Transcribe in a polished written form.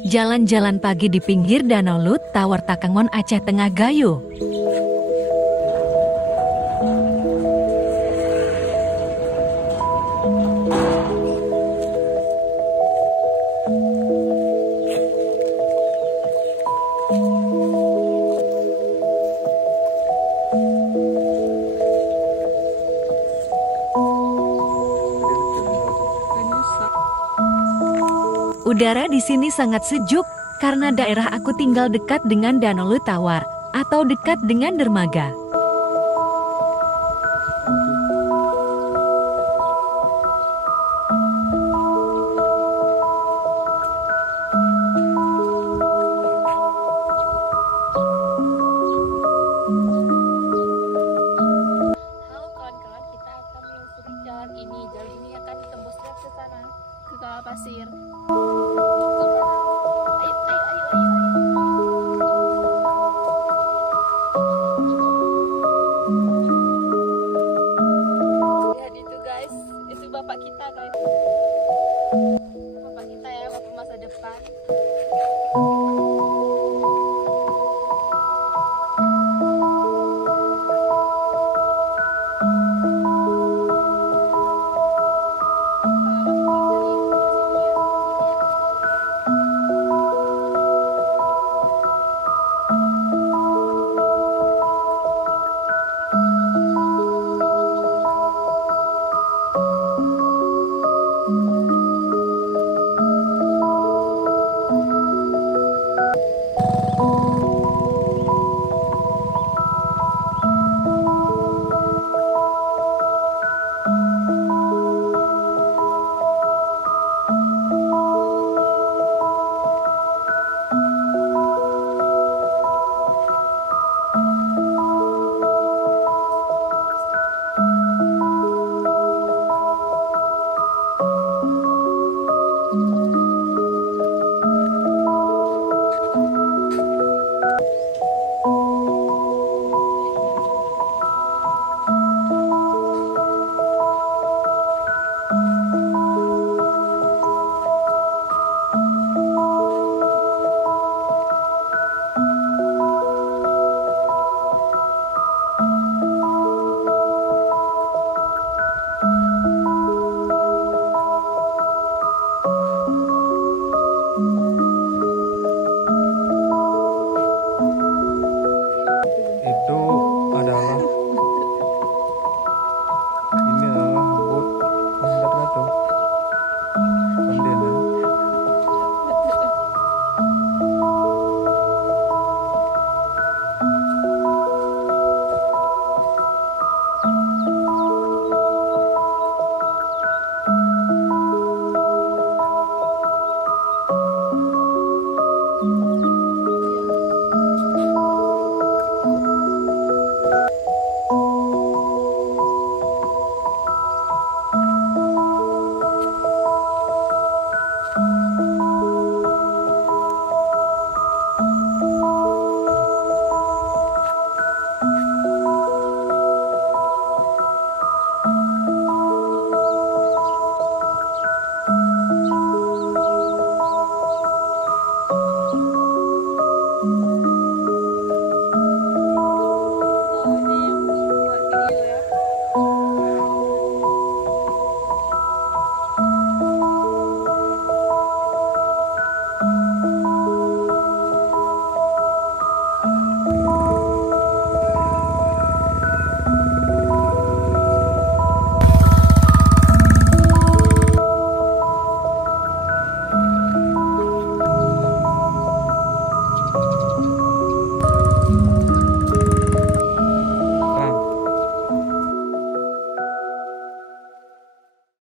Jalan-jalan pagi di pinggir Danau Lut, Tawar Takengon, Aceh Tengah Gayo. Udara di sini sangat sejuk karena daerah aku tinggal dekat dengan Danau Lut Tawar atau dekat dengan dermaga. Halo kawan-kawan, kita akan menyusuri jalan ini. Jalan ini akan tembus ke sana, ke kawah pasir. Ayo, ayo, ayo, ayo. Lihat itu guys, itu bapak kita guys. Bapak kita ya, bapak masa depan.